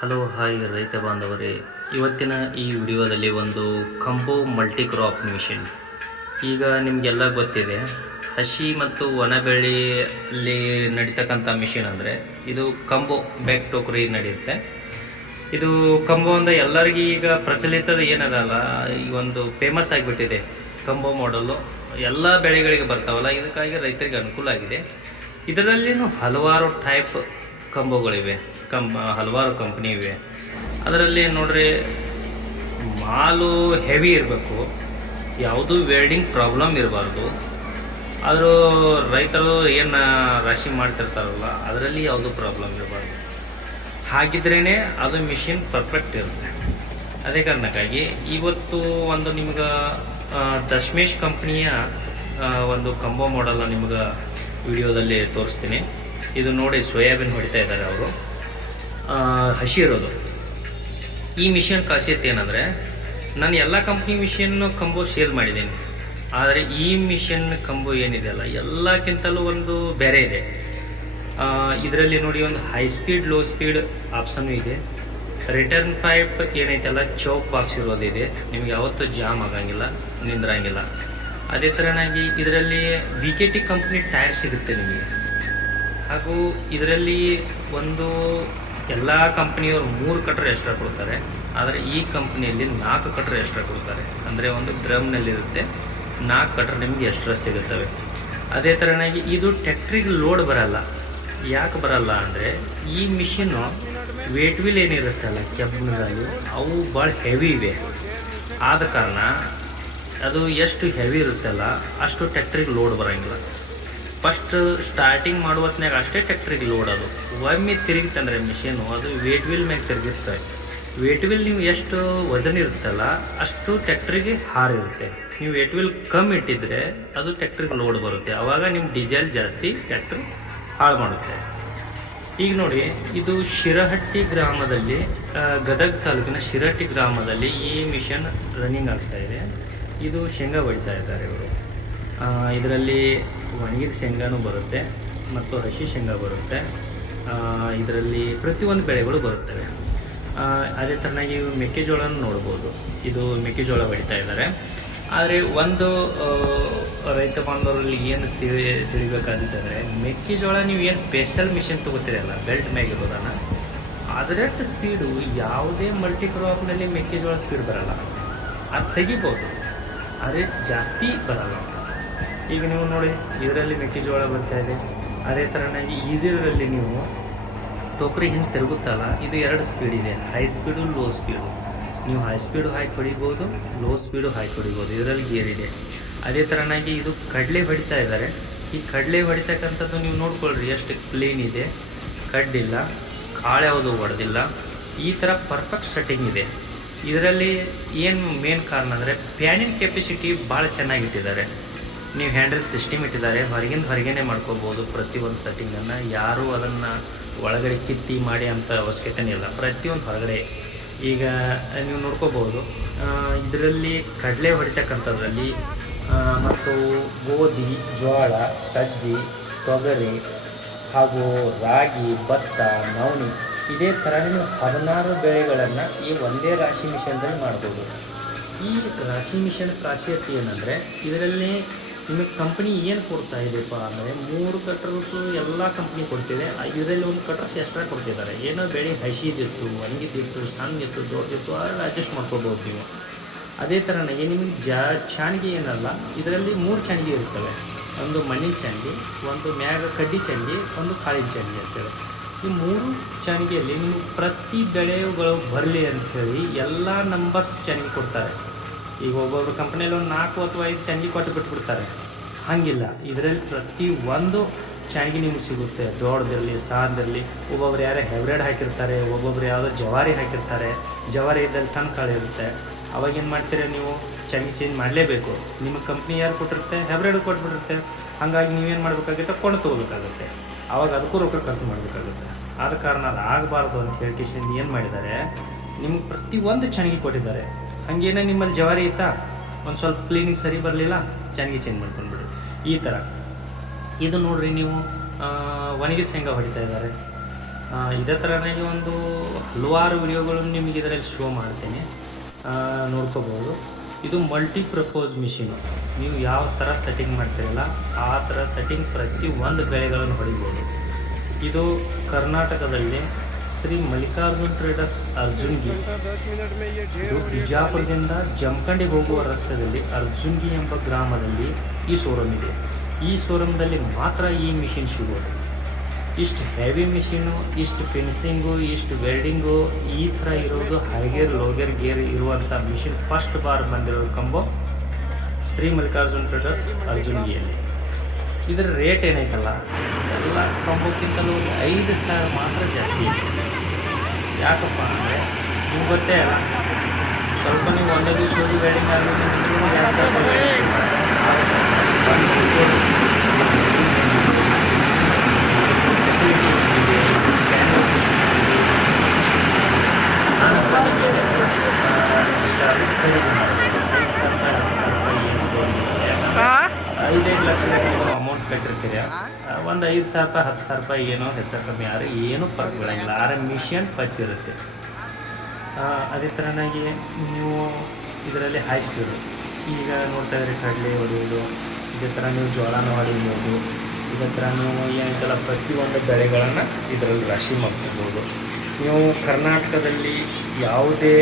Hello hi ರೈತ ಬಾಂಧವರೇ, ಇವತ್ತಿನ ಈ ವಿಡಿಯೋದಲ್ಲಿ ಒಂದು ಕಂಬೋ ಮಲ್ಟಿ ಕ್ರಾಪ್ ಮಿಷಿನ್. ಈಗ ನಿಮಗೆಲ್ಲ ಗೊತ್ತಿದೆ, ಹಸಿ ಮತ್ತು ಒಣ ಬೆಳೆಯಲ್ಲಿ ನಡೀತಕ್ಕಂಥ ಮಿಷಿನ್ ಅಂದರೆ ಇದು ಕಂಬೋ ಬ್ಯಾಕ್ ಟೋಕರಿ ನಡೆಯುತ್ತೆ. ಇದು ಕಂಬೋ ಅಂದರೆ ಎಲ್ಲರಿಗೂ ಈಗ ಪ್ರಚಲಿತದ ಏನದಲ್ಲ, ಈಗ ಒಂದು ಫೇಮಸ್ ಆಗಿಬಿಟ್ಟಿದೆ ಕಂಬೋ ಮಾಡಲು. ಎಲ್ಲ ಬೆಳೆಗಳಿಗೆ ಬರ್ತಾವಲ್ಲ, ಇದಕ್ಕಾಗಿ ರೈತರಿಗೆ ಅನುಕೂಲ ಆಗಿದೆ. ಇದರಲ್ಲಿನೂ ಹಲವಾರು ಟೈಪ್ ಕಂಬೋಗಳಿವೆ, ಹಲವಾರು ಕಂಪ್ನಿ ಇವೆ. ಅದರಲ್ಲಿ ನೋಡ್ರಿ, ಮಾಲು ಹೆವಿ ಇರಬೇಕು, ಯಾವುದೂ ವೆಲ್ಡಿಂಗ್ ಪ್ರಾಬ್ಲಮ್ ಇರಬಾರ್ದು. ಆದರೂ ರೈತರು ಏನು ರಾಶಿ ಮಾಡ್ತಿರ್ತಾರಲ್ಲ, ಅದರಲ್ಲಿ ಯಾವುದೂ ಪ್ರಾಬ್ಲಮ್ ಇರಬಾರ್ದು. ಹಾಗಿದ್ರೇ ಅದು ಮಿಷಿನ್ ಪರ್ಫೆಕ್ಟ್ ಇರುತ್ತೆ. ಅದೇ ಕಾರಣಕ್ಕಾಗಿ ಇವತ್ತು ಒಂದು ನಿಮ್ಗೆ ದಶಮೇಶ್ ಕಂಪ್ನಿಯ ಒಂದು ಕಂಬೋ ಮಾಡಲ್ ನಿಮ್ಗೆ ವಿಡಿಯೋದಲ್ಲಿ ತೋರಿಸ್ತೀನಿ. ಇದು ನೋಡಿ, ಸೋಯಾಬೀನ್ ಹೊಡಿತಾ ಇದ್ದಾರೆ ಅವರು, ಹಸಿ ಇರೋದು. ಈ ಮಿಷಿನ್ ಖಾಸಿಯತ್ ಏನಂದರೆ, ನಾನು ಎಲ್ಲ ಕಂಪ್ನಿ ಮಿಷಿನ್ ಕಂಬೋ ಶೇರ್ ಮಾಡಿದ್ದೀನಿ, ಆದರೆ ಈ ಮಿಷಿನ್ ಕಂಬೋ ಏನಿದೆಯಲ್ಲ ಎಲ್ಲಕ್ಕಿಂತಲೂ ಒಂದು ಬೇರೆ ಇದೆ. ಇದರಲ್ಲಿ ನೋಡಿ, ಒಂದು high speed low speed option ಇದೆ. ರಿಟರ್ನ್ ಪೈಪ್ ಏನೈತಲ್ಲ, ಚೌಕ್ ಬಾಕ್ಸ್ ಇರೋದಿದೆ, ನಿಮ್ಗೆ ಯಾವತ್ತೂ ಜಾಮ್ ಆಗಂಗಿಲ್ಲ, ನಿಂದ್ರಂಗಿಲ್ಲ. ಅದೇ ಥರನಾಗಿ ಇದರಲ್ಲಿ VKT ಕಂಪ್ನಿ ಟೈರ್ ಸಿಗುತ್ತೆ ನಿಮಗೆ. ಹಾಗೂ ಇದರಲ್ಲಿ ಒಂದು ಎಲ್ಲ ಕಂಪ್ನಿಯವರು 3 ಕಟ್ರ್ ಎಕ್ಸ್ಟ್ರಾ ಕೊಡ್ತಾರೆ, ಆದರೆ ಈ ಕಂಪ್ನಿಯಲ್ಲಿ 4 ಕಟ್ರ್ ಎಕ್ಸ್ಟ್ರಾ ಕೊಡ್ತಾರೆ. ಅಂದರೆ ಒಂದು ಡ್ರಮ್ನಲ್ಲಿರುತ್ತೆ, 4 ಕಟ್ರ್ ನಿಮಗೆ ಎಕ್ಸ್ಟ್ರಾ ಸಿಗುತ್ತವೆ. ಅದೇ ಥರನಾಗಿ ಇದು ಟ್ಯಾಕ್ಟ್ರಿಗೆ ಲೋಡ್ ಬರಲ್ಲ. ಯಾಕೆ ಬರಲ್ಲ ಅಂದರೆ, ಈ ಮಿಷಿನ್ನು ವೇಟ್ ವೀಲ್ ಏನಿರುತ್ತಲ್ಲ ಕೆಬ್ಬಣದಲ್ಲಿ, ಅವು ಭಾಳ ಹೆವಿ ಇವೆ. ಆದ ಕಾರಣ ಅದು ಎಷ್ಟು ಹೆವಿ ಇರುತ್ತಲ್ಲ ಅಷ್ಟು ಟ್ಯಾಕ್ಟ್ರಿಗೆ ಲೋಡ್ ಬರೋಂಗಿಲ್ಲ. ಫಸ್ಟ್ ಸ್ಟಾರ್ಟಿಂಗ್ ಮಾಡುವ ಹೊತ್ನಾಗ ಅಷ್ಟೇ ಟ್ಯಾಕ್ಟ್ರಿಗೆ ಲೋಡ್. ಅದು ಒಮ್ಮೆ ತಿರುಗಿತಂದರೆ ಮಿಷಿನು, ಅದು ವೇಟ್ ವೀಲ್ ಮ್ಯಾಗ ತಿರುಗಿರ್ತವೆ. ವೇಟ್ ವೀಲ್ ನೀವು ಎಷ್ಟು ವಜನ್ ಇರುತ್ತಲ್ಲ ಅಷ್ಟು ಟ್ಯಾಕ್ಟ್ರಿಗೆ ಹಾರಿರುತ್ತೆ. ನೀವು ವೇಟ್ ವೀಲ್ ಕಮ್ಮಿ ಇಟ್ಟಿದ್ರೆ ಅದು ಟ್ಯಾಕ್ಟ್ರಿಗೆ ಲೋಡ್ ಬರುತ್ತೆ, ಆವಾಗ ನಿಮ್ಮ ಡೀಸೆಲ್ ಜಾಸ್ತಿ, ಟ್ಯಾಕ್ಟ್ರ್ ಹಾಳು ಮಾಡುತ್ತೆ. ಈಗ ನೋಡಿ, ಇದು ಶಿರಹಟ್ಟಿ ಗ್ರಾಮದಲ್ಲಿ, ಗದಗ ತಾಲೂಕಿನ ಶಿರಹಟ್ಟಿ ಗ್ರಾಮದಲ್ಲಿ ಈ ಮಿಷನ್ ರನ್ನಿಂಗ್ ಆಗ್ತಾ ಇದೆ. ಇದು ಶೇಂಗಾ ಹೊಡಿತಾ ಇದ್ದಾರೆ ಇವರು. ಇದರಲ್ಲಿ ಒಣಗಿದ ಶೇಂಗಾನೂ ಬರುತ್ತೆ ಮತ್ತು ಹಸಿ ಶೇಂಗಾ ಬರುತ್ತೆ. ಇದರಲ್ಲಿ ಪ್ರತಿಯೊಂದು ಬೆಳೆಗಳು ಬರುತ್ತವೆ. ಅದೇ ಥರನಾಗಿ ಮೆಕ್ಕೆಜೋಳನ ನೋಡ್ಬೋದು. ಇದು ಮೆಕ್ಕೆಜೋಳ ಹೊಡಿತಾ ಇದ್ದಾರೆ. ಆದರೆ ಒಂದು ರೈತ ಬಾಂಧವರಲ್ಲಿ ಏನು ತಿಳಿಬೇಕಾಗಿತ್ತಂದರೆ, ಮೆಕ್ಕೆಜೋಳ ನೀವು ಏನು ಸ್ಪೆಷಲ್ ಮಿಷಿನ್ ತೊಗೋತೀರಲ್ಲ ಬೆಲ್ಟ್ ಮ್ಯಾಗಿರೋದನ್ನು, ಅದರಷ್ಟು ಸ್ಪೀಡು ಯಾವುದೇ ಮಲ್ಟಿ ಕ್ರಾಪ್ನಲ್ಲಿ ಮೆಕ್ಕೆಜೋಳ ಸ್ಪೀಡ್ ಬರೋಲ್ಲ. ಅದು ತೆಗಿಬೋದು, ಆದರೆ ಜಾಸ್ತಿ ಬರೋಲ್ಲ. ಈಗ ನೀವು ನೋಡಿ, ಇದರಲ್ಲಿ ಮೆಕ್ಕೆಜೋಳ ಬರ್ತಾ ಇದೆ. ಅದೇ ಥರನಾಗಿ ಇದರಲ್ಲಿ ನೀವು ಟೋಕರಿ ಹಿಂದೆ ತಿರುಗುತ್ತಲ್ಲ, ಇದು 2 ಸ್ಪೀಡ್ ಇದೆ, ಹೈ ಸ್ಪೀಡು ಲೋ ಸ್ಪೀಡು. ನೀವು ಹೈ ಸ್ಪೀಡು ಹಾಕಿ ಹೊಡಿಬೋದು, ಲೋ ಸ್ಪೀಡು ಹಾಕಿ ಹೊಡಿಬೋದು. ಇದರಲ್ಲಿ ಗೇರ್ ಇದೆ. ಅದೇ ಥರನಾಗಿ ಇದು ಕಡಲೆ ಹೊಡಿತಾ ಇದ್ದಾರೆ. ಈ ಕಡಲೆ ಹೊಡಿತಕ್ಕಂಥದ್ದು ನೀವು ನೋಡ್ಕೊಳ್ರಿ, ಎಷ್ಟು ಕ್ಲೀನ್ ಇದೆ, ಕಡ್ಡಿಲ್ಲ, ಕಾಳು ಯಾವುದು ಹೊಡೆದಿಲ್ಲ. ಈ ಥರ ಪರ್ಫೆಕ್ಟ್ ಸೆಟ್ಟಿಂಗ್ ಇದೆ. ಇದರಲ್ಲಿ ಏನು ಮೇನ್ ಕಾರಣ ಅಂದರೆ, ಫ್ಯಾನಿನ ಕೆಪಾಸಿಟಿ ಭಾಳ ಚೆನ್ನಾಗಿಟ್ಟಿದ್ದಾರೆ. ನೀವು ಹ್ಯಾಂಡಲ್ ಸಿಸ್ಟಮ್ ಇಟ್ಟಿದ್ದಾರೆ, ಹೊರಗೇ ಮಾಡ್ಕೋಬೋದು ಪ್ರತಿಯೊಂದು ಸೆಟ್ಟಿಂಗನ್ನು. ಯಾರೂ ಅದನ್ನು ಒಳಗಡೆ ಕಿತ್ತಿ ಮಾಡಿ ಅಂತ ಅವಶ್ಯಕತೆನೇ ಇಲ್ಲ, ಪ್ರತಿಯೊಂದು ಹೊರಗಡೆ. ಈಗ ನೀವು ನೋಡ್ಕೋಬೋದು, ಇದರಲ್ಲಿ ಕಡಲೆ ಹೊಡಿತಕ್ಕಂಥದ್ರಲ್ಲಿ ಮತ್ತು ಗೋಧಿ, ಜೋಳ, ಸಜ್ಜಿ, ತೊಗರಿ ಹಾಗೂ ರಾಗಿ, ಭತ್ತ, ನವಣೆ, ಇದೇ ಥರ ನೀವು 16 ಬೆಳೆಗಳನ್ನು ಈ ಒಂದೇ ರಾಶಿ ಮಿಷನ್ದಲ್ಲಿ ಮಾಡ್ಬೋದು. ಈ ರಾಶಿ ಮಿಷನ್ ಖಾಸಿಯತೆ ಏನಂದರೆ, ಇದರಲ್ಲಿ ನಿಮಗೆ ಕಂಪ್ನಿ ಏನು ಕೊಡ್ತಾ ಇದೆಯಪ್ಪ ಅಂದರೆ, 3 ಕಟ್ರಸು ಎಲ್ಲ ಕಂಪ್ನಿ ಕೊಡ್ತಿದೆ. ಇದರಲ್ಲಿ 1 ಕಟ್ರಸ್ ಎಕ್ಸ್ಟ್ರಾ ಕೊಡ್ತಿದ್ದಾರೆ. ಏನೋ ಬೆಳೆ ಹಸಿದಿತ್ತು, ಒಣಗಿದ್ದಿತ್ತು, ಸಣ್ಣದಿತ್ತು, ದೊಡ್ಡದಿತ್ತು, ಅದರಲ್ಲಿ ಅಡ್ಜಸ್ಟ್ ಮಾಡ್ಕೋಬೋದು ನೀವು. ಅದೇ ಥರನಾಗಿ ನಿಮಗೆ ಚಾಣಿಗೆ ಏನಲ್ಲ, ಇದರಲ್ಲಿ 3 ಚಾಣಿಗೆ ಇರ್ತವೆ. ಒಂದು ಮಣ್ಣಿನ ಚಾಣಿಗೆ, ಒಂದು ಮ್ಯಾಗ ಕಡ್ಡಿ ಚಾಣಿಗೆ, ಒಂದು ಕಾಳಿನ ಚಾಣಿಗೆ ಅಂತೇಳಿ. ಈ 3 ಚಾಣಿಗೆಯಲ್ಲಿ ನೀವು ಪ್ರತಿ ಬೆಳೆಗಳು ಬರಲಿ ಅಂಥೇಳಿ ಎಲ್ಲ ನಂಬರ್ಸ್ ಚಾಣಿಗೆ ಕೊಡ್ತಾರೆ. ಈಗ ಒಬ್ಬೊಬ್ಬರು ಕಂಪ್ನಿಯಲ್ಲಿ ಒಂದು 4 ಅಥವಾ 5 ಚಾಣಿಗೆ ಕೊಟ್ಟು ಬಿಟ್ಬಿಡ್ತಾರೆ. ಹಾಗಿಲ್ಲ, ಇದರಲ್ಲಿ ಪ್ರತಿಯೊಂದು ಚಾಣಿಗೆ ನಿಮಗೆ ಸಿಗುತ್ತೆ. ದೊಡ್ಡದಿರಲಿ, ಸಾರದಿರಲಿ. ಒಬ್ಬೊಬ್ರು ಯಾರೋ ಹೆಬ್ರೇಡ್ ಹಾಕಿರ್ತಾರೆ, ಒಬ್ಬೊಬ್ರು ಯಾವುದೋ ಜವಾರಿ ಹಾಕಿರ್ತಾರೆ. ಜವಾರಿ ಇದ್ದಲ್ಲಿ ಸಣ್ಣ ಕಾಳು ಇರುತ್ತೆ. ಅವಾಗೇನು ಮಾಡ್ತೀರ ನೀವು, ಚಾಣಿಗೆ ಚೇಂಜ್ ಮಾಡಲೇಬೇಕು. ನಿಮ್ಮ ಕಂಪ್ನಿ ಯಾರು ಕೊಟ್ಟಿರುತ್ತೆ, ಹೆಬ್ರೇಡ್ ಕೊಟ್ಬಿಟ್ಟಿರುತ್ತೆ. ಹಾಗಾಗಿ ನೀವೇನು ಮಾಡಬೇಕಾಗುತ್ತೆ, ಕೊಂಡು ತೊಗೋಬೇಕಾಗುತ್ತೆ. ಆವಾಗ ಅದಕ್ಕೂ ರೊಕ್ಕ ಖರ್ಚು ಮಾಡಬೇಕಾಗುತ್ತೆ. ಆದ ಕಾರಣ ಅದು ಆಗಬಾರ್ದು ಅಂತ ಹೇಳ್ಕೇಶನ್ ಏನು ಮಾಡಿದ್ದಾರೆ, ನಿಮ್ಗೆ ಪ್ರತಿಯೊಂದು ಚಾಣಿಗೆ ಕೊಟ್ಟಿದ್ದಾರೆ. ಹಾಗೇನೇ ನಿಮ್ಮಲ್ಲಿ ಜವಾರಿ ಇತ್ತಾ, ಒಂದು ಸ್ವಲ್ಪ ಕ್ಲೀನಿಂಗ್ ಸರಿ ಬರಲಿಲ್ಲ, ಚಾಣಿಗೆ ಚೇಂಜ್ ಮಾಡ್ಕೊಂಡ್ಬಿಡಿ. ಈ ಥರ ಇದು ನೋಡಿರಿ, ನೀವು ಒಣಗಿದ ಶೇಂಗಾ ಹೊಡಿತಾ ಇದ್ದಾರೆ. ಇದೇ ಥರನಾಗಿ ಒಂದು ಹಲವಾರು ವಿಡಿಯೋಗಳನ್ನು ನಿಮಗೆ ಇದರಲ್ಲಿ ಶೋ ಮಾಡ್ತೇನೆ, ನೋಡ್ಕೋಬೋದು. ಇದು ಮಲ್ಟಿಪರ್ಪೋಸ್ ಮಿಷಿನು. ನೀವು ಯಾವ ಥರ ಸೆಟ್ಟಿಂಗ್ ಮಾಡ್ತೀರಲ್ಲ ಆ ಥರ ಸೆಟ್ಟಿಂಗ್ ಪ್ರತಿ ಒಂದು ಬೆಳೆಗಳನ್ನು ಹೊಡಿಬೋದು. ಇದು ಕರ್ನಾಟಕದಲ್ಲಿ ಶ್ರೀ ಮಲ್ಲಿಕಾರ್ಜುನ್ ಟ್ರೇಡರ್ಸ್ ಅರ್ಜುನ್ಗಿ, ಇದು ಬಿಜಾಪುರದಿಂದ ಜಮಖಂಡಿಗೆ ಹೋಗುವ ರಸ್ತೆಯಲ್ಲಿ ಅರ್ಜುನ್ಗಿ ಎಂಬ ಗ್ರಾಮದಲ್ಲಿ ಈ ಶೋರೂಮ್ ಇದೆ. ಈ ಶೋರೂಮ್ದಲ್ಲಿ ಮಾತ್ರ ಈ ಮಿಷಿನ್ ಸಿಗೋದು. ಇಷ್ಟು ಹೆವಿ ಮಿಷಿನು, ಇಷ್ಟು ಫಿನಿಸಿಂಗು, ಇಷ್ಟು ವೆಲ್ಡಿಂಗು ಈ ಥರ ಇರೋದು ಹೈಗೇರ್ ಲೋಗೇರ್ ಗೇರ್ ಇರುವಂಥ ಮಿಷಿನ್ ಫಸ್ಟ್ ಬಾರ್ ಬಂದಿರೋದು ಕಂಬೋ ಶ್ರೀ ಮಲ್ಲಿಕಾರ್ಜುನ್ ಟ್ರೇಡರ್ಸ್ ಅರ್ಜುನ್ಗಿಯಲ್ಲಿ. ಇದರ ರೇಟ್ ಏನೈತಲ್ಲ ಎಲ್ಲ ಕಂಬೋಕ್ಕಿಂತಲೂ 5,000 ಮಾತ್ರ ಜಾಸ್ತಿ ಇದೆ. ಯಾಕಪ್ಪ ಅಂದರೆ ನಿಮ್ಗೆ ಗೊತ್ತೇ ಅಲ್ಲ, ಸ್ವಲ್ಪ ನೀವು ಒಂದೇ ದಿವಸ ಹೋಗಿ ವೆಲ್ಡಿಂಗ್ ಆಗೋದು ಫೆಸಿಲಿಟಿ ಇದೆ, ಕ್ಯಾನ್ವಸ್ ನಾನು ಖರೀದಿ ಮಾಡ್ಬೋದು. 5,000 ಲಕ್ಷ ಅಮೌಂಟ್ ಕಟ್ಟಿರ್ತೀರಿ, ಒಂದು 5,000 10,000 ಏನೋ ಹೆಚ್ಚು ಕಮ್ಮಿ ಆದರೆ ಏನೂ ಫರ್ಕ್ ಬೀಳಂಗಿಲ್ಲ. ಆದ್ರೆ ಮಿಷಿನ್ ಪಚ್ಚಿರುತ್ತೆ. ಅದೇ ಥರನಾಗಿ ನೀವು ಇದರಲ್ಲಿ ಹೈ ಸ್ಪೀಡು ಈಗ ನೋಡ್ತಾ ಇದ್ರಿ, ಕಡಲೆ ಹೊಡೆಯೋದು, ಇದೇ ಥರ ನೀವು ಜೋಳನ ಹೊಡಿಬೋದು. ಇದೇ ಥರ ನೀವು ಏನಂತಲ್ಲ ಪ್ರತಿಯೊಂದು ಬೆಳೆಗಳನ್ನು ಇದರಲ್ಲಿ ರಾಶಿ ಮಾಡ್ಕೋಬೋದು. ನೀವು ಕರ್ನಾಟಕದಲ್ಲಿ ಯಾವುದೇ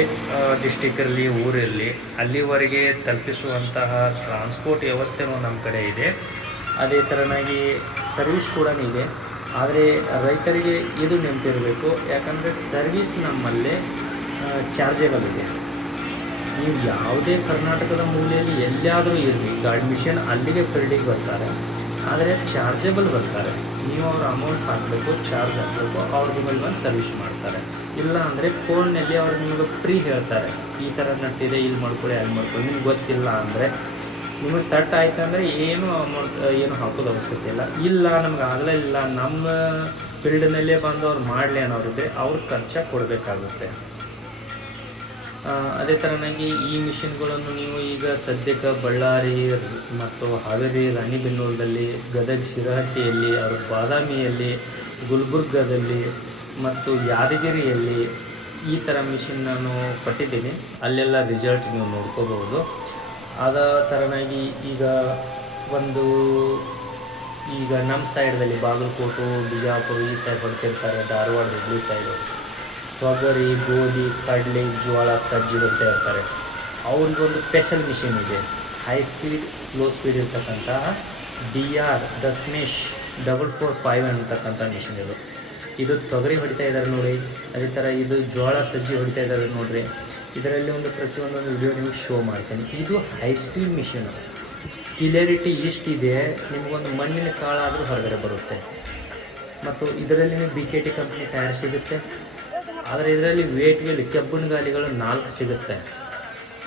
ಡಿಸ್ಟಿಕಲ್ಲಿ ಊರಲ್ಲಿ ಅಲ್ಲಿವರೆಗೆ ತಲುಪಿಸುವಂತಹ ಟ್ರಾನ್ಸ್ಪೋರ್ಟ್ ವ್ಯವಸ್ಥೆನೂ ನಮ್ಮ ಕಡೆ ಇದೆ. ಅದೇ ಥರನಾಗಿ ಸರ್ವಿಸ್ ಕೂಡ ಇದೆ. ಆದರೆ ರೈತರಿಗೆ ಇದು ನೆನಪಿರಬೇಕು, ಯಾಕಂದರೆ ಸರ್ವಿಸ್ ನಮ್ಮಲ್ಲೇ ಚಾರ್ಜೇಬಲ್ ಇದೆ. ನೀವು ಯಾವುದೇ ಕರ್ನಾಟಕದ ಮೂಲೆಯಲ್ಲಿ ಎಲ್ಲಿಯಾದರೂ ಇರಲಿ, ಗಾಡಿ ಮಿಷನ್ ಅಲ್ಲಿಗೆ ಫೀಲ್ಡಿಗೆ ಬರ್ತಾರೆ, ಆದರೆ ಚಾರ್ಜೇಬಲ್ ಬರ್ತಾರೆ. ನೀವು ಅವ್ರ ಅಮೌಂಟ್ ಹಾಕಬೇಕು, ಚಾರ್ಜ್ ಹಾಕಬೇಕು, ಅವ್ರು ನಿಮ್ಮಲ್ಲಿ ಬಂದು ಸರ್ವಿಸ್ ಮಾಡ್ತಾರೆ. ಇಲ್ಲ ಅಂದರೆ ಫೋನ್ನಲ್ಲಿ ಅವ್ರು ನಿಮಗೆ ಫ್ರೀ ಹೇಳ್ತಾರೆ, ಈ ಥರ ನಟ್ಟಿದೆ, ಇಲ್ಲಿ ಮಾಡ್ಕೊಳ್ಳಿ, ಅಲ್ಲಿ ಮಾಡ್ಕೊಳ್ಳಿ. ನಿಮ್ಗೆ ಗೊತ್ತಿಲ್ಲ ಅಂದರೆ ನಿಮಗೆ ಸೆಟ್ ಆಯ್ತು ಅಂದರೆ ಏನು ಅಮೌಂಟ್ ಏನು ಹಾಕೋದು ಅವಶ್ಯಕತೆ ಇಲ್ಲ. ಇಲ್ಲ ನಮ್ಗೆ ಆಗಲೇ ಇಲ್ಲ, ನಮ್ಮ ಫೀಲ್ಡ್ನಲ್ಲೇ ಬಂದು ಅವ್ರು ಮಾಡಲಿ ಅನ್ನೋರಿದ್ದರೆ ಅವ್ರು ಖರ್ಚಾಗಿ ಕೊಡಬೇಕಾಗುತ್ತೆ. ಅದೇ ಥರನಾಗಿ ಈ ಮಿಷಿನ್ಗಳನ್ನು ನೀವು ಈಗ ಸದ್ಯಕ್ಕೆ ಬಳ್ಳಾರಿ ಮತ್ತು ಹಾವೇರಿ ರಾಣಿಬೆನ್ನೂರಲ್ಲಿ, ಗದಗ ಶಿರಹಟ್ಟಿಯಲ್ಲಿ, ಅವರು ಬಾದಾಮಿಯಲ್ಲಿ, ಗುಲ್ಬರ್ಗದಲ್ಲಿ ಮತ್ತು ಯಾದಗಿರಿಯಲ್ಲಿ ಈ ಥರ ಮಿಷಿನ್ ನಾನು ಕೊಟ್ಟಿದ್ದೀನಿ. ಅಲ್ಲೆಲ್ಲ ರಿಸಲ್ಟ್ ನೀವು ನೋಡ್ಕೋಬಹುದು. ಅದ ಥರನಾಗಿ ಈಗ ನಮ್ಮ ಸೈಡ್ದಲ್ಲಿ ಬಾಗಲಕೋಟೆ, ಬಿಜಾಪುರ ಈ ಸೈಡ್ ಹೊಡ್ತಿರ್ತಾರೆ, ಧಾರವಾಡ ಹುಬ್ಳಿ ಸೈಡು ತೊಗರಿ, ಗೋಧಿ, ಕಡಲೆ, ಜೋಳ, ಸಜ್ಜಿ ಹೊಡ್ತಾ ಇರ್ತಾರೆ. ಅವ್ರಿಗೊಂದು ಸ್ಪೆಷಲ್ ಮಿಷಿನ್ ಇದೆ, ಹೈ ಸ್ಪೀಡ್ ಲೋ ಸ್ಪೀಡ್ ಇರ್ತಕ್ಕಂತಹ DR ದಸ್ಮೇಶ್ 445 ಅಂತಕ್ಕಂಥ ಮಿಷಿನ್ ಇದು ತೊಗರಿ ಹೊಡಿತಾ ಇದ್ದಾರೆ ನೋಡಿ. ಅದೇ ಥರ ಇದು ಜೋಳ, ಸಜ್ಜಿ ಹೊಡಿತಾ ಇದ್ದಾರೆ ನೋಡಿರಿ. ಇದರಲ್ಲಿ ಪ್ರತಿಯೊಂದೊಂದು ವಿಡಿಯೋ ನಿಮಗೆ ಶೋ ಮಾಡ್ತೇನೆ. ಇದು ಹೈ ಸ್ಪೀಡ್ ಮಿಷಿನು. ಕ್ಲಿಯರಿಟಿ ಇಷ್ಟಿದೆ, ನಿಮಗೊಂದು ಮಣ್ಣಿನ ಕಾಳಾದರೂ ಹೊರಗಡೆ ಬರುತ್ತೆ. ಮತ್ತು ಇದರಲ್ಲಿ BKT ಕಂಪ್ನಿ ಟೈರ್ ಸಿಗುತ್ತೆ. ಆದರೆ ಇದರಲ್ಲಿ ವೇಟ್ಗಳು ಕೆಬ್ಬಿನ ಗಾಲಿಗಳು 4 ಸಿಗುತ್ತೆ.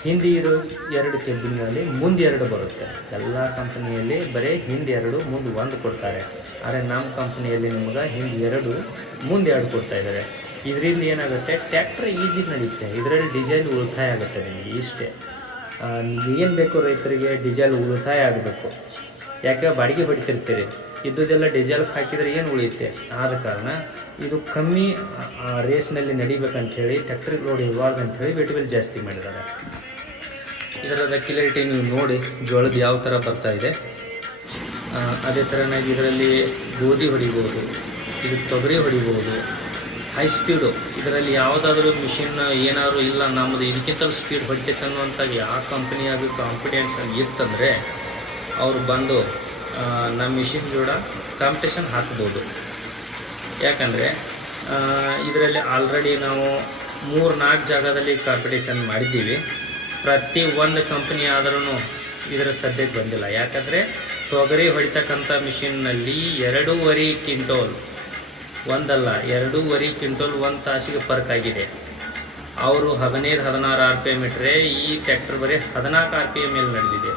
ಹಿಂದೆ ಇರೋ 2 ಕೆಬ್ಬಿನ ಗಾಲಿ, ಮುಂದೆ 2 ಬರುತ್ತೆ. ಎಲ್ಲ ಕಂಪ್ನಿಯಲ್ಲಿ ಬರೀ ಹಿಂದೆ 2 ಮುಂದೆ 1 ಕೊಡ್ತಾರೆ. ಆದರೆ ನಮ್ಮ ಕಂಪ್ನಿಯಲ್ಲಿ ನಿಮ್ಗೆ ಹಿಂದೆ 2 ಮುಂದೆ 2 ಕೊಡ್ತಾಯಿದ್ದಾರೆ. ಇದರಿಂದ ಏನಾಗುತ್ತೆ, ಟ್ಯಾಕ್ಟ್ರ್ ಈಜಿ ನಡೆಯುತ್ತೆ. ಇದರಲ್ಲಿ ಡೀಸೆಲ್ ಉಳಿತಾಯ ಆಗುತ್ತೆ ನಿಮಗೆ. ಇಷ್ಟೇ ಏನು ಬೇಕು ರೈತರಿಗೆ, ಡೀಸೆಲ್ ಉಳಿತಾಯ ಆಗಬೇಕು. ಯಾಕೆ ಬಾಡಿಗೆ ಹೊಡಿತಿರ್ತೀರಿ, ಇದ್ದುದೆಲ್ಲ ಡೀಸೆಲ್ ಹಾಕಿದರೆ ಏನು ಉಳಿಯುತ್ತೆ. ಆದ ಕಾರಣ ಇದು ಕಮ್ಮಿ ರೇಸ್ನಲ್ಲಿ ನಡಿಬೇಕಂಥೇಳಿ, ಟ್ಯಾಕ್ಟ್ರಿ ಲೋಡ್ ಇರಬಾರ್ದು ಅಂಥೇಳಿ ವೇಟ್ವೆಲ್ ಜಾಸ್ತಿ ಮಾಡಿದ್ದಾರೆ. ಇದರದ ಕ್ಲಿಯರಿಟಿ ನೀವು ನೋಡಿ, ಜೋಳದ ಯಾವ ಥರ ಬರ್ತಾ ಇದೆ. ಅದೇ ಥರನಾಗಿ ಇದರಲ್ಲಿ ಗೋಧಿ ಹೊಡಿಬೋದು, ಇದು ತೊಗರಿ ಹೊಡಿಬೋದು. ಹೈ ಸ್ಪೀಡು ಇದರಲ್ಲಿ ಯಾವುದಾದ್ರೂ ಮಿಷಿನ್ ಏನಾದರೂ ಇಲ್ಲ ನಮ್ಮದು ಇದಕ್ಕಿಂತ ಸ್ಪೀಡ್ ಹೊಡಿತೈತೆ ಅನ್ನುವಂಥ ಯಾವ ಕಂಪ್ನಿಯಾಗಿ ಕಾನ್ಫಿಡೆನ್ಸ್ ಇತ್ತಂದರೆ ಅವರು ಬಂದು ನಮ್ಮ ಮಿಷಿನ್ ಜೋಡ ಕಾಂಪಿಟೇಷನ್ ಹಾಕ್ಬೋದು. ಯಾಕಂದರೆ ಇದರಲ್ಲಿ ಆಲ್ರೆಡಿ ನಾವು 3-4 ಜಾಗದಲ್ಲಿ ಕಾಂಪಿಟೇಷನ್ ಮಾಡಿದ್ದೀವಿ. ಪ್ರತಿ ಒಂದು ಕಂಪ್ನಿ ಆದ್ರೂ ಇದರ ಸದ್ಯಕ್ಕೆ ಬಂದಿಲ್ಲ. ಯಾಕಂದರೆ ತೊಗರಿ ಹೊಡಿತಕ್ಕಂಥ ಮಿಷಿನ್ನಲ್ಲಿ 2.5 ಕ್ವಿಂಟೋಲ್, ಒಂದಲ್ಲ 2.5 ಕ್ವಿಂಟೋಲ್ 1 ತಾಸಿಗೆ ಫರ್ಕ್ ಆಗಿದೆ. ಅವರು 15-16 RPM ಇಟ್ಟರೆ ಈ ಟ್ಯಾಕ್ಟರ್ ಬರೀ 14 RPM ಮೇಲೆ ನಡೆದಿದೆ.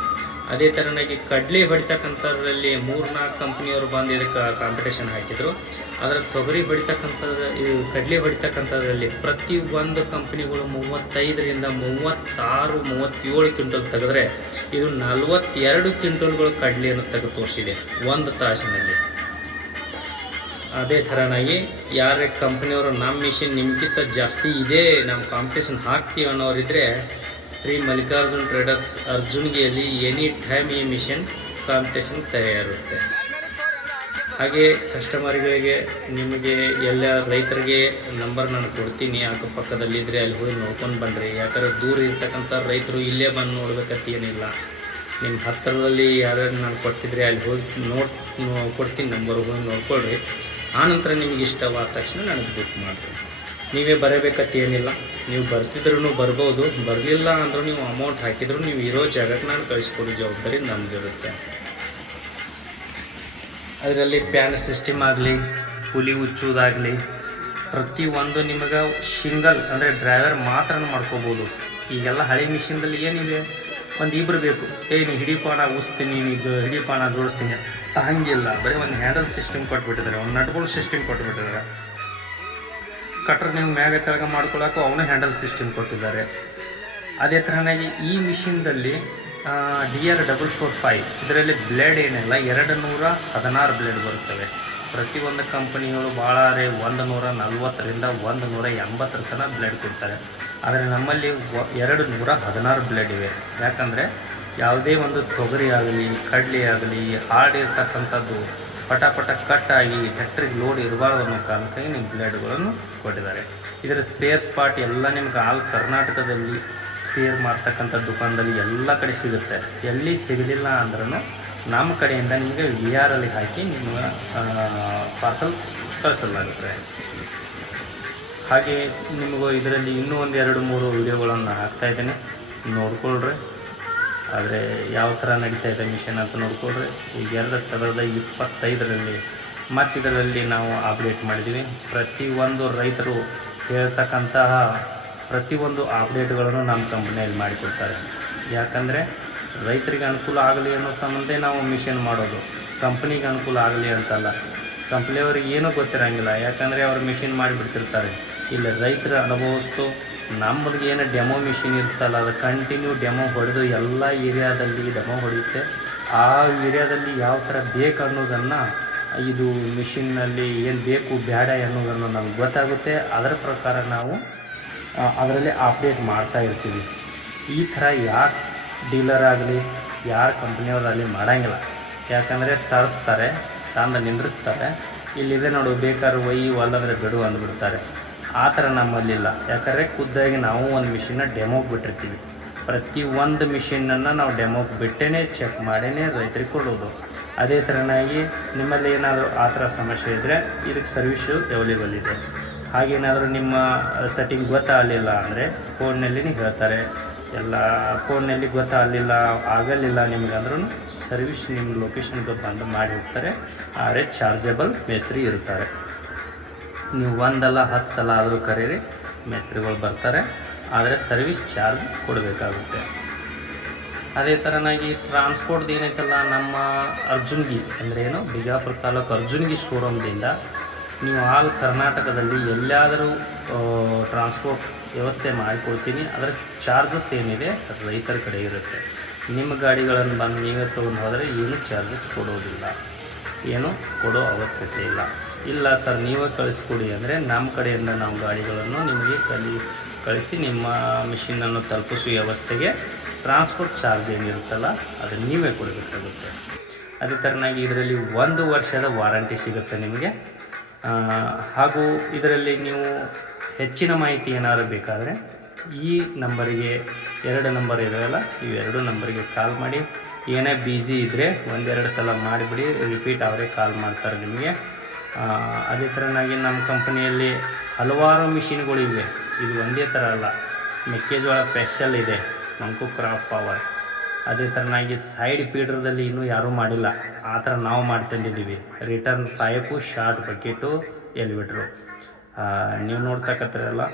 ಅದೇ ಥರನಾಗಿ ಕಡಲೆ ಹೊಡಿತಕ್ಕಂಥದ್ರಲ್ಲಿ 3-4 ಕಂಪ್ನಿಯವರು ಬಂದು ಇದಕ್ಕೆ ಕಾಂಪಿಟೇಷನ್ ಹಾಕಿದರು. ಅದರ ತೊಗರಿ ಹೊಡಿತಕ್ಕಂಥದ್ದು, ಇದು ಕಡಲೆ ಹೊಡಿತಕ್ಕಂಥದ್ರಲ್ಲಿ ಪ್ರತಿ ಒಂದು ಕಂಪ್ನಿಗಳು 35ರಿಂದ 36, 37 ಕ್ವಿಂಟಲ್ ತೆಗೆದ್ರೆ ಇದು 42 ಕ್ವಿಂಟಲ್ಗಳು ಕಡಲೆಯನ್ನು ತೆಗೆದು ತೋರಿಸಿದೆ 1 ತಾಸಿನಲ್ಲಿ. ಅದೇ ಥರನಾಗಿ ಯಾರೇ ಕಂಪ್ನಿಯವರು ನಮ್ಮ ಮಿಷಿನ್ ನಿಮ್ಗಿಂತ ಜಾಸ್ತಿ ಇದೆ ನಮ್ಮ ಕಾಂಪಿಟೇಷನ್ ಹಾಕ್ತೀವಿ ಅನ್ನೋರಿದ್ದರೆ ಶ್ರೀ ಮಲ್ಲಿಕಾರ್ಜುನ್ ಟ್ರೇಡರ್ಸ್ ಅರ್ಜುನ್ಗಿಯಲ್ಲಿ ಎನಿ ಟೈಮ್ ಈ ಮಿಷಿನ್ ಕಾಂಪಿಟೇಷನ್ ತಯಾರಿರುತ್ತೆ. ಹಾಗೆ ಕಸ್ಟಮರ್ಗಳಿಗೆ ನಿಮಗೆ ಎಲ್ಲ ರೈತರಿಗೆ ನಂಬರ್ ನಾನು ಕೊಡ್ತೀನಿ, ಅಕ್ಕಪಕ್ಕದಲ್ಲಿದ್ದರೆ ಅಲ್ಲಿ ಹೋಗಿ ನೋಡ್ಕೊಂಡು ಬನ್ನಿರಿ. ಯಾಕಂದರೆ ದೂರ ಇರ್ತಕ್ಕಂಥ ರೈತರು ಇಲ್ಲೇ ಬಂದು ನೋಡ್ಬೇಕಂತ ಏನಿಲ್ಲ, ನಿಮ್ಮ ಹತ್ತಿರದಲ್ಲಿ ಯಾರ್ಯಾರು ನಾನು ಕೊಟ್ಟಿದ್ರೆ ಅಲ್ಲಿ ಹೋಗಿ ಕೊಡ್ತೀನಿ, ನಂಬರ್ ಹೋಗಿ ನೋಡ್ಕೊಳ್ರಿ. ಆನಂತರ ನಿಮಗೆ ಇಷ್ಟವಾದ ತಕ್ಷಣ ನನಗೆ ಬುಕ್ ಮಾಡಿರಿ. ನೀವೇ ಬರಬೇಕಂತ ಏನಿಲ್ಲ, ನೀವು ಬರ್ತಿದ್ರೂ ಬರ್ಬೋದು, ಬರಲಿಲ್ಲ ಅಂದರೂ ನೀವು ಅಮೌಂಟ್ ಹಾಕಿದ್ರು ನೀವು ಇರೋ ಜಾಗಕ್ಕೆ ನಾನು ಕಳಿಸ್ಕೊಡೋ ಜವಾಬ್ದಾರಿ ನಮಗಿರುತ್ತೆ. ಅದರಲ್ಲಿ ಪ್ಯಾನ್ ಸಿಸ್ಟಮ್ ಆಗಲಿ, ಹುಲಿ ಹುಚ್ಚೋದಾಗಲಿ, ಪ್ರತಿಯೊಂದು ನಿಮಗೆ ಸಿಂಗಲ್ ಅಂದರೆ ಡ್ರೈವರ್ ಮಾತ್ರ ಮಾಡ್ಕೋಬೋದು. ಈಗೆಲ್ಲ ಹಳೆ ಮಿಷಿನ್ದಲ್ಲಿ ಏನಿದೆ, ಒಂದು ಇಬ್ಬರು ಬೇಕು, ನೀನು ಹಿಡಿಪಾಣ ಉಸ್ತೀನಿ, ನೀನು ಹಿಡಿಪಾಣ ಜೋಡಿಸ್ತೀನಿ, ಹಾಗಿಲ್ಲ. ಬರೀ ಒಂದು ಹ್ಯಾಂಡಲ್ ಸಿಸ್ಟಮ್ ಕೊಟ್ಬಿಟ್ಟಿದ್ದಾರೆ, ಒಂದು ನಟ್ಬೋಲ್ಟ್ ಸಿಸ್ಟಮ್ ಕೊಟ್ಬಿಟ್ಟಿದ್ದಾರೆ. ಕಟ್ರ್ ನೀವು ಮ್ಯಾಗ ಕೆಳಗೆ ಮಾಡ್ಕೊಳ್ಳೋಕ್ಕೂ ಅವನು ಹ್ಯಾಂಡಲ್ ಸಿಸ್ಟಮ್ ಕೊಟ್ಟಿದ್ದಾರೆ. ಅದೇ ಥರನಾಗಿ ಈ ಮಿಷಿನ್ದಲ್ಲಿ DR445 ಇದರಲ್ಲಿ ಬ್ಲೇಡ್ ಏನಿಲ್ಲ, 216 ಬ್ಲೇಡ್ ಬರುತ್ತವೆ. ಪ್ರತಿಯೊಂದು ಕಂಪನಿಗಳು ಭಾಳ 140ರಿಂದ 180 ತನಕ ಬ್ಲೇಡ್ ಕೊಡ್ತಾರೆ. ಆದರೆ ನಮ್ಮಲ್ಲಿ 216 ಬ್ಲೇಡ್ ಇವೆ. ಯಾಕಂದರೆ ಯಾವುದೇ ಒಂದು ತೊಗರಿ ಆಗಲಿ, ಕಡಲೆ ಆಗಲಿ, ಹಾಡಿರ್ತಕ್ಕಂಥದ್ದು ಪಟ ಕಟ್ಟಾಗಿ ಟ್ಯಾಕ್ಟ್ರಿಗೆ ಲೋಡ್ ಇರಬಾರ್ದು ಅನ್ನೋ ಕಾರಣಕ್ಕಾಗಿ ನಿಮ್ಮ ಬ್ಲೇಡ್ಗಳನ್ನು ಕೊಟ್ಟಿದ್ದಾರೆ. ಇದರ ಸ್ಪೇರ್ ಸ್ಪಾಟ್ ಎಲ್ಲ ನಿಮ್ಗೆ ಆಲ್ ಕರ್ನಾಟಕದಲ್ಲಿ ಸ್ಪೇರ್ ಮಾಡ್ತಕ್ಕಂಥ ದುಕಾನದಲ್ಲಿ ಎಲ್ಲ ಕಡೆ ಸಿಗುತ್ತೆ. ಎಲ್ಲಿ ಸಿಗಲಿಲ್ಲ ಅಂದ್ರೂ ನಮ್ಮ ಕಡೆಯಿಂದ ನಿಮಗೆ VR ಅಲ್ಲಿ ಹಾಕಿ ನಿಮ್ಮ ಪಾರ್ಸಲ್ ಕಳಿಸಲಾಗುತ್ತೆ. ಹಾಗೆ ನಿಮಗೂ ಇದರಲ್ಲಿ ಇನ್ನೂ ಒಂದು 2-3 ವೀಡಿಯೋಗಳನ್ನು ಹಾಕ್ತಾಯಿದ್ದೀನಿ, ನೋಡ್ಕೊಳ್ರಿ. ಆದರೆ ಯಾವ ಥರ ನಡೀತಾ ಇದೆ ಮಿಷನ್ ಅಂತ ನೋಡ್ಕೊಳ್ರಿ. ಈಗ 2025ರಲ್ಲಿ ಮತ್ತು ಇದರಲ್ಲಿ ನಾವು ಅಪ್ಡೇಟ್ ಮಾಡಿದ್ದೀವಿ. ಪ್ರತಿಯೊಂದು ರೈತರು ಹೇಳ್ತಕ್ಕಂತಹ ಪ್ರತಿಯೊಂದು ಅಪ್ಡೇಟ್ಗಳನ್ನು ನಮ್ಮ ಕಂಪ್ನಿಯಲ್ಲಿ ಮಾಡಿಕೊಡ್ತಾರೆ. ಯಾಕಂದರೆ ರೈತರಿಗೆ ಅನುಕೂಲ ಆಗಲಿ ಅನ್ನೋ ಸಂಬಂಧ ನಾವು ಮಿಷನ್ ಮಾಡೋದು, ಕಂಪ್ನಿಗೆ ಅನುಕೂಲ ಆಗಲಿ ಅಂತಲ್ಲ. ಕಂಪ್ನಿಯವ್ರಿಗೆ ಏನೂ ಗೊತ್ತಿರೋಂಗಿಲ್ಲ, ಯಾಕಂದರೆ ಅವ್ರು ಮಿಷಿನ್ ಮಾಡಿಬಿಡ್ತಿರ್ತಾರೆ. ಇಲ್ಲ, ರೈತರ ಅನುಭವಿಸ್ತು ನಮ್ಮದಿಗೆ ಏನು ಡೆಮೋ ಮಿಷಿನ್ ಇರ್ತಲ್ಲ, ಅದು ಕಂಟಿನ್ಯೂ ಡೆಮೋ ಹೊಡೆದು ಎಲ್ಲ ಏರಿಯಾದಲ್ಲಿ ಡೆಮೋ ಹೊಡೆಯುತ್ತೆ. ಆ ಏರಿಯಾದಲ್ಲಿ ಯಾವ ಥರ ಬೇಕು ಅನ್ನೋದನ್ನು, ಇದು ಮಿಷಿನ್ನಲ್ಲಿ ಏನು ಬೇಕು ಬೇಡ ಅನ್ನೋದನ್ನು ನಮ್ಗೆ ಗೊತ್ತಾಗುತ್ತೆ. ಅದರ ಪ್ರಕಾರ ನಾವು ಅದರಲ್ಲಿ ಅಪ್ಡೇಟ್ ಮಾಡ್ತಾ ಇರ್ತೀವಿ. ಈ ಥರ ಯಾರು ಡೀಲರ್ ಆಗಲಿ ಯಾರು ಕಂಪ್ನಿಯವರಲ್ಲಿ ಮಾಡೋಂಗಿಲ್ಲ. ಯಾಕಂದರೆ ತರಿಸ್ತಾರೆ, ತಂದು ನಿಂದ್ರಿಸ್ತಾರೆ, ಇಲ್ಲಿದೆ ನೋಡು ಬೇಕಾದ್ರೆ ಒಲ್ಲಂದರೆ ಬಿಡು ಅಂದ್ಬಿಡ್ತಾರೆ. ಆ ಥರ ನಮ್ಮಲ್ಲಿಲ್ಲ. ಯಾಕಂದರೆ ಖುದ್ದಾಗಿ ನಾವು ಒಂದು ಮಿಷಿನ್ನ ಡೆಮೋಗೆ ಬಿಟ್ಟಿರ್ತೀವಿ. ಪ್ರತಿಯೊಂದು ಮಿಷಿನನ್ನು ನಾವು ಡೆಮೋಗೆ ಬಿಟ್ಟೇ ಚೆಕ್ ಮಾಡೇ ರೈತರಿಗೆ ಕೊಡೋದು. ಅದೇ ಥರನಾಗಿ ನಿಮ್ಮಲ್ಲಿ ಏನಾದರೂ ಆ ಥರ ಸಮಸ್ಯೆ ಇದ್ದರೆ ಇದಕ್ಕೆ ಸರ್ವಿಸು ಅವೈಲೇಬಲ್ ಇದೆ. ಹಾಗೇನಾದರೂ ನಿಮ್ಮ ಸೆಟ್ಟಿಂಗ್ ಗೊತ್ತಾಗಲಿಲ್ಲ ಅಂದರೆ ಫೋನ್ನಲ್ಲಿ ಹೇಳ್ತಾರೆ. ಎಲ್ಲ ಫೋನ್ನಲ್ಲಿ ಆಗಲಿಲ್ಲ ನಿಮಗೆ ಅಂದ್ರೂ ಸರ್ವಿಸ್ ನಿಮ್ಮ ಲೊಕೇಶನ್ಗೆ ಬಂದು ಮಾಡಿ ಹೋಗ್ತಾರೆ. ಆದರೆ ಚಾರ್ಜಬಲ್ ಮೇಸ್ತ್ರಿ ಇರ್ತಾರೆ. ನೀವು 1-10 ಸಲ ಆದರೂ ಕರೀರಿ, ಮೇಸ್ತ್ರಿಗಳು ಬರ್ತಾರೆ. ಆದರೆ ಸರ್ವಿಸ್ ಚಾರ್ಜ್ ಕೊಡಬೇಕಾಗುತ್ತೆ. ಅದೇ ಥರನಾಗಿ ಟ್ರಾನ್ಸ್ಪೋರ್ಟ್ದು ಏನೈತಲ್ಲ, ನಮ್ಮ ಅರ್ಜುನ್ಗಿ ಅಂದ್ರೇನು ಬಿಜಾಪುರ ತಾಲೂಕು ಅರ್ಜುನ್ಗಿ ಶೋರೂಮ್ದಿಂದ ನೀವು ಆಲ್ ಕರ್ನಾಟಕದಲ್ಲಿ ಎಲ್ಲಾದರೂ ಟ್ರಾನ್ಸ್ಪೋರ್ಟ್ ವ್ಯವಸ್ಥೆ ಮಾಡಿಕೊಡ್ತೀನಿ. ಅದರ ಚಾರ್ಜಸ್ ಏನಿದೆ ರೈತರ ಕಡೆ ಇರುತ್ತೆ. ನಿಮ್ಮ ಗಾಡಿಗಳನ್ನು ಬಂದು ನೀವೇ ತೊಗೊಂಡು ಹೋದರೆ ಏನೂ ಚಾರ್ಜಸ್ ಕೊಡೋದಿಲ್ಲ, ಏನೂ ಕೊಡೋ ಅವಶ್ಯಕತೆ ಇಲ್ಲ ಸರ್ ನೀವೇ ಕಳಿಸ್ಕೊಡಿ ಅಂದರೆ ನಮ್ಮ ಕಡೆಯಿಂದ ನಾವು ಗಾಡಿಗಳನ್ನು ನಿಮಗೆ ಕಳಿಸಿ ನಿಮ್ಮ ಮಿಷಿನನ್ನು ತಲುಪಿಸುವ ವ್ಯವಸ್ಥೆಗೆ ಟ್ರಾನ್ಸ್ಪೋರ್ಟ್ ಚಾರ್ಜ್ ಏನಿರುತ್ತಲ್ಲ ಅದನ್ನು ನೀವೇ ಕೊಡಬೇಕಾಗುತ್ತೆ. ಅದೇ ಥರನಾಗಿ ಇದರಲ್ಲಿ 1 ವರ್ಷದ ವಾರಂಟಿ ಸಿಗುತ್ತೆ ನಿಮಗೆ. ಹಾಗೂ ಇದರಲ್ಲಿ ನೀವು ಹೆಚ್ಚಿನ ಮಾಹಿತಿ ಏನಾದರೂ ಬೇಕಾದರೆ ಈ ನಂಬರಿಗೆ 2 ನಂಬರ್ ಇರೋಲ್ಲ, ಈ 2 ನಂಬರಿಗೆ ಕಾಲ್ ಮಾಡಿ. ಏನೇ ಬಿಜಿ ಇದ್ದರೆ 1-2 ಸಲ ಮಾಡಿಬಿಡಿ, ರಿಪೀಟ್ ಅವರೇ ಕಾಲ್ ಮಾಡ್ತಾರೆ ನಿಮಗೆ. ಅದೇ ಥರನಾಗಿ ನಮ್ಮ ಕಂಪನಿಯಲ್ಲಿ ಹಲವಾರು ಮಿಷಿನ್ಗಳಿವೆ. ಇದು ಒಂದೇ ಥರ ಅಲ್ಲ, ಮೆಕ್ಕೆಜೋಳ ಸ್ಪೆಷಲ್ ಇದೆ, ಮಂಕು ಕ್ರಾಪ್ ಪವರ್. ಅದೇ ಥರನಾಗಿ ಸೈಡ್ ಫೀಡರ್ದಲ್ಲಿ ಇನ್ನೂ ಯಾರೂ ಮಾಡಿಲ್ಲ, ಆ ಥರ ನಾವು ಮಾಡ್ಕೊಂಡಿದ್ದೀವಿ. Return pipe, short bucket, elevator. ನೀವು ನೋಡ್ತಕ್ಕಂಥರಲ್ಲ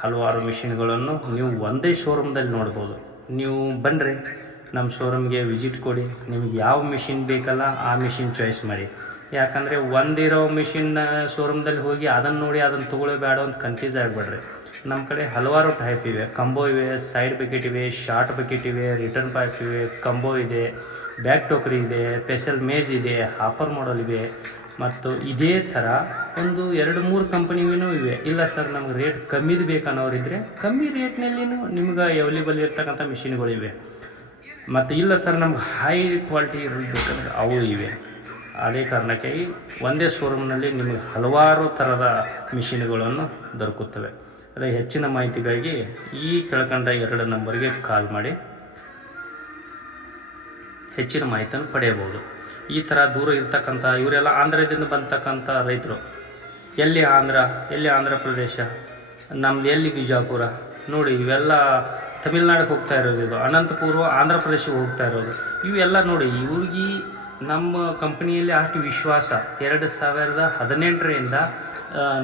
ಹಲವಾರು ಮಿಷಿನ್ಗಳನ್ನು ನೀವು ಒಂದೇ ಶೋರೂಮ್ದಲ್ಲಿ ನೋಡ್ಬೋದು. ನೀವು ಬನ್ನಿರಿ ನಮ್ಮ ಶೋರೂಮ್ಗೆ ವಿಸಿಟ್ ಕೊಡಿ. ನಿಮಗೆ ಯಾವ ಮಿಷಿನ್ ಬೇಕಲ್ಲ ಆ ಮಿಷಿನ್ ಚಾಯ್ಸ್ ಮಾಡಿ. ಯಾಕಂದರೆ ಒಂದಿರೋ ಮಿಷಿನ್ ಶೋರೂಮ್ದಲ್ಲಿ ಹೋಗಿ ಅದನ್ನು ನೋಡಿ ಅದನ್ನು ತೊಗೊಳ್ಳೇಬೇಡ ಅಂತ ಕನ್ಫ್ಯೂಸ್ ಆಗಿಬಿಡ್ರಿ. ನಮ್ಮ ಕಡೆ ಹಲವಾರು ಟೈಪ್ ಇವೆ. ಕಂಬೋ ಇವೆ, ಸೈಡ್ ಬಕೆಟ್ ಇವೆ, ಶಾರ್ಟ್ ಬಕೆಟ್ ಇವೆ, ರಿಟರ್ನ್ ಪೈಪ್ ಇವೆ, ಕಂಬೋ ಇದೆ, ಬ್ಯಾಕ್ ಟೋಕ್ರಿ ಇದೆ, ಸ್ಪೆಷಲ್ ಮೇಜ್ ಇದೆ, ಹಾಪರ್ ಮಾಡಲ್ ಇವೆ. ಮತ್ತು ಇದೇ ಥರ ಒಂದು 2-3 ಕಂಪನಿಗೂ ಇವೆ. ಇಲ್ಲ ಸರ್ ನಮ್ಗೆ ರೇಟ್ ಕಮ್ಮಿದು ಬೇಕನ್ನೋರಿದ್ದರೆ ಕಮ್ಮಿ ರೇಟ್ನಲ್ಲಿನೂ ನಿಮ್ಗೆ ಅವೈಲೇಬಲ್ ಇರ್ತಕ್ಕಂಥ ಮಿಷಿನ್ಗಳಿವೆ. ಮತ್ತು ಇಲ್ಲ ಸರ್ ನಮ್ಗೆ ಹೈ ಕ್ವಾಲಿಟಿ ಬೇಕಂದ್ರೆ ಅವು ಇವೆ. ಅದೇ ಕಾರಣಕ್ಕಾಗಿ ಒಂದೇ ಶೋರೂಮ್ನಲ್ಲಿ ನಿಮಗೆ ಹಲವಾರು ಥರದ ಮಿಷಿನ್ಗಳನ್ನು ದೊರಕುತ್ತವೆ. ಅದೇ ಹೆಚ್ಚಿನ ಮಾಹಿತಿಗಾಗಿ ಈ ಕೆಳಕಂಡ 2 ನಂಬರ್ಗೆ ಕಾಲ್ ಮಾಡಿ ಹೆಚ್ಚಿನ ಮಾಹಿತಿಯನ್ನು ಪಡೆಯಬಹುದು. ಈ ಥರ ದೂರ ಇರ್ತಕ್ಕಂಥ ಇವರೆಲ್ಲ ಆಂಧ್ರದಿಂದ ಬಂತಕ್ಕಂಥ ರೈತರು. ಎಲ್ಲಿ ಆಂಧ್ರ ಪ್ರದೇಶ, ನಮ್ದು ಎಲ್ಲಿ ಬಿಜಾಪುರ ನೋಡಿ, ಇವೆಲ್ಲ ತಮಿಳ್ನಾಡಿಗೆ ಹೋಗ್ತಾ ಇರೋದು, ಇದು ಅನಂತಪುರ ಆಂಧ್ರ ಪ್ರದೇಶಕ್ಕೆ ಹೋಗ್ತಾ ಇರೋದು. ಇವೆಲ್ಲ ನೋಡಿ, ಇವ್ರಿಗೆ ನಮ್ಮ ಕಂಪ್ನಿಯಲ್ಲಿ ಅಷ್ಟು ವಿಶ್ವಾಸ 2018ರಿಂದ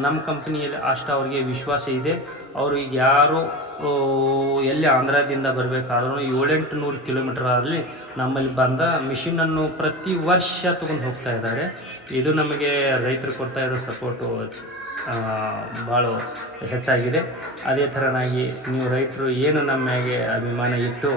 ನಮ್ಮ ಕಂಪ್ನಿಯಲ್ಲಿ ಅಷ್ಟು ಅವ್ರಿಗೆ ವಿಶ್ವಾಸ ಇದೆ. ಅವ್ರಿಗೆ ಯಾರು ಎಲ್ಲಿ ಆಂಧ್ರದಿಂದ ಬರಬೇಕಾದ್ರೂ 700-800 ಕಿಲೋಮೀಟರ್ ಆಗಲಿ ನಮ್ಮಲ್ಲಿ ಬಂದ ಮಿಷಿನನ್ನು ಪ್ರತಿ ವರ್ಷ ತೊಗೊಂಡು ಹೋಗ್ತಾ ಇದ್ದಾರೆ. ಇದು ನಮಗೆ ರೈತರು ಕೊಡ್ತಾ ಇರೋ ಸಪೋರ್ಟು ಭಾಳ ಹೆಚ್ಚಾಗಿದೆ. ಅದೇ ಥರನಾಗಿ ನೀವು ರೈತರು ಏನು ನಮ್ಮ ಮ್ಯಾಗೆ ಅಭಿಮಾನ ಇಟ್ಟು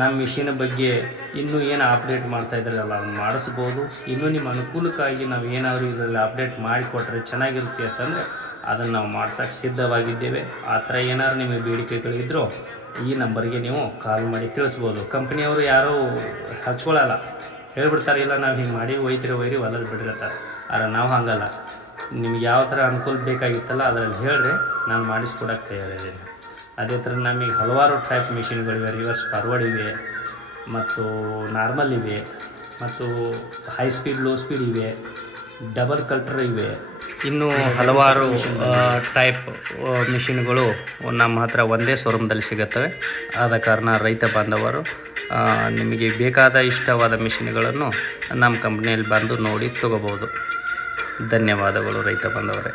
ನಮ್ಮ ಮಿಷಿನ್ ಬಗ್ಗೆ ಇನ್ನೂ ಏನು ಅಪ್ಡೇಟ್ ಮಾಡ್ತಾ ಇದ್ದಾರಲ್ಲ ಅದನ್ನು ಮಾಡಿಸ್ಬೋದು. ಇನ್ನೂ ನಿಮ್ಮ ಅನುಕೂಲಕ್ಕಾಗಿ ನಾವು ಏನಾದರೂ ಇದರಲ್ಲಿ ಅಪ್ಡೇಟ್ ಮಾಡಿಕೊಟ್ರೆ ಚೆನ್ನಾಗಿರುತ್ತೆ ಅಂತಂದರೆ ಅದನ್ನು ನಾವು ಮಾಡ್ಸೋಕ್ಕೆ ಸಿದ್ಧವಾಗಿದ್ದೇವೆ. ಆ ಥರ ಏನಾದ್ರು ನಿಮಗೆ ಬೇಡಿಕೆಗಳಿದ್ದರೂ ಈ ನಂಬರ್ಗೆ ನೀವು ಕಾಲ್ ಮಾಡಿ ತಿಳಿಸ್ಬೋದು. ಕಂಪ್ನಿಯವರು ಯಾರೂ ಹಚ್ಕೊಳ್ಳಲ್ಲ, ಹೇಳ್ಬಿಡ್ತಾರೆ ಇಲ್ಲ ನಾವು ಹಿಂಗೆ ಮಾಡಿ ಒಯ್ರಿ ಹೊಲದ ಬಿಡಿರ್ತಾರೆ. ಆದರೆ ನಾವು ಹಾಗಲ್ಲ, ನಿಮ್ಗೆ ಯಾವ ಥರ ಅನುಕೂಲ ಬೇಕಾಗಿತ್ತಲ್ಲ ಅದರಲ್ಲಿ ಹೇಳ್ರಿ, ನಾನು ಮಾಡಿಸ್ಕೊಡೋಕ್ಕೆ ತಯಾರಿದ್ದೀನಿ. ಅದೇ ಥರ ನಮಗೆ ಹಲವಾರು ಟೈಪ್ ಮಿಷಿನ್ಗಳಿವೆ. ರಿವರ್ಸ್ ಫಾರ್ವರ್ಡ್ ಇವೆ, ಮತ್ತು ನಾರ್ಮಲ್ ಇವೆ, ಮತ್ತು ಹೈ ಸ್ಪೀಡ್ ಲೋ ಸ್ಪೀಡ್ ಇವೆ, ಡಬಲ್ ಕಲ್ಟರ್ ಇವೆ, ಇನ್ನೂ ಹಲವಾರು ಟೈಪ್ ಮಿಷಿನ್ಗಳು ನಮ್ಮ ಹತ್ರ ಒಂದೇ ಶೋರೂಮ್ದಲ್ಲಿ ಸಿಗುತ್ತವೆ. ಆದ ಕಾರಣ ರೈತ ಬಾಂಧವರು ನಿಮಗೆ ಬೇಕಾದ ಇಷ್ಟವಾದ ಮಿಷಿನ್ಗಳನ್ನು ನಮ್ಮ ಕಂಪ್ನಿಯಲ್ಲಿ ಬಂದು ನೋಡಿ ತಗೋಬೋದು. ಧನ್ಯವಾದಗಳು ರೈತ ಬಾಂಧವರೇ.